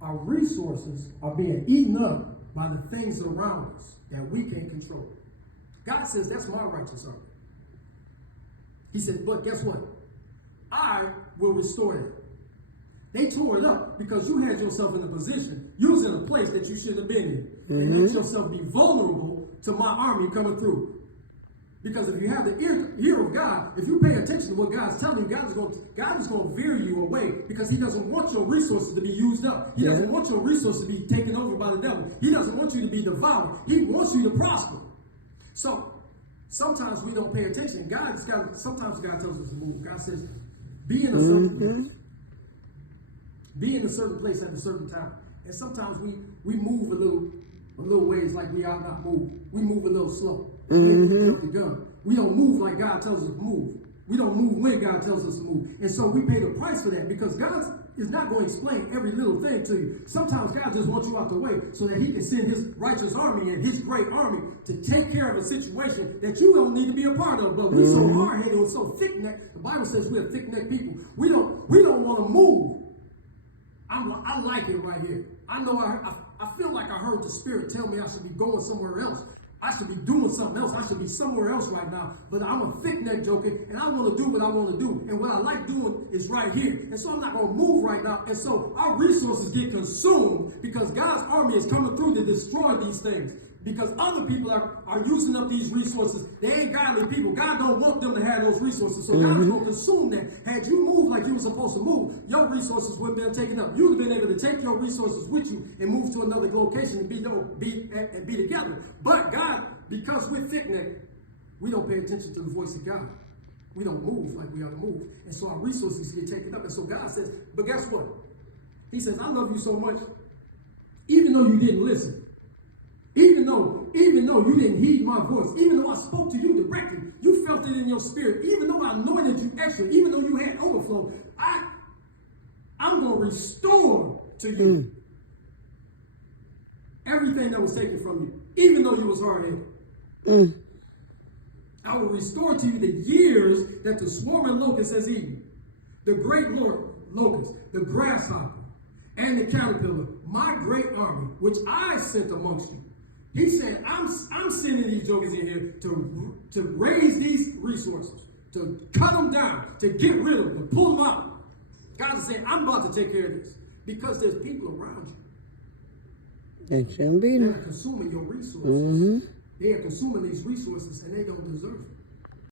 our resources are being eaten up by the things around us that we can't control. God says, that's my righteous army. He says, but guess what? I will restore it. They tore it up because you had yourself in a position, you was in a place that you shouldn't have been in. And let yourself be vulnerable to my army coming through. Because if you have the ear of God, if you pay attention to what God's telling you, God is going to veer you away because he doesn't want your resources to be used up. He doesn't want your resources to be taken over by the devil. He doesn't want you to be devoured. He wants you to prosper. So sometimes we don't pay attention. Sometimes God tells us to move. God says, be in a certain place. Be in a certain place at a certain time. And sometimes we move a little ways like we ought not move. We move a little slow. We don't move like God tells us to move. We don't move when God tells us to move. And so we pay the price for that because God is not going to explain every little thing to you. Sometimes God just wants you out the way so that he can send his righteous army and his great army to take care of a situation that you don't need to be a part of. But we're so hard-headed and so thick-necked. The Bible says we're thick-necked people. We don't want to move. I like it right here. I know I feel like I heard the Spirit tell me I should be going somewhere else. I should be doing something else. I should be somewhere else right now. But I'm a thick-neck joker, and I want to do what I want to do. And what I like doing is right here. And so I'm not going to move right now. And so our resources get consumed because God's army is coming through to destroy these things. Because other people are using up these resources. They ain't godly people. God don't want them to have those resources. So God's going to consume that. Had you moved like you were supposed to move, your resources wouldn't have been taken up. You would have been able to take your resources with you and move to another location and be together. But God, because we're thick-necked, we don't pay attention to the voice of God. We don't move like we ought to move. And so our resources get taken up. And so God says, but guess what? He says, I love you so much, even though you didn't listen. Even though you didn't heed my voice, even though I spoke to you directly, you felt it in your spirit, even though I anointed you extra, even though you had overflow, I'm going to restore to you everything that was taken from you, even though you was hard-headed. I will restore to you the years that the swarming locust has eaten, the great locust, the grasshopper, and the caterpillar, my great army, which I sent amongst you. He said, I'm sending these jokers in here to raise these resources, to cut them down, to get rid of them, to pull them out. God is saying, I'm about to take care of this because there's people around you. They shouldn't be there. They're consuming your resources. They are consuming these resources and they don't deserve it.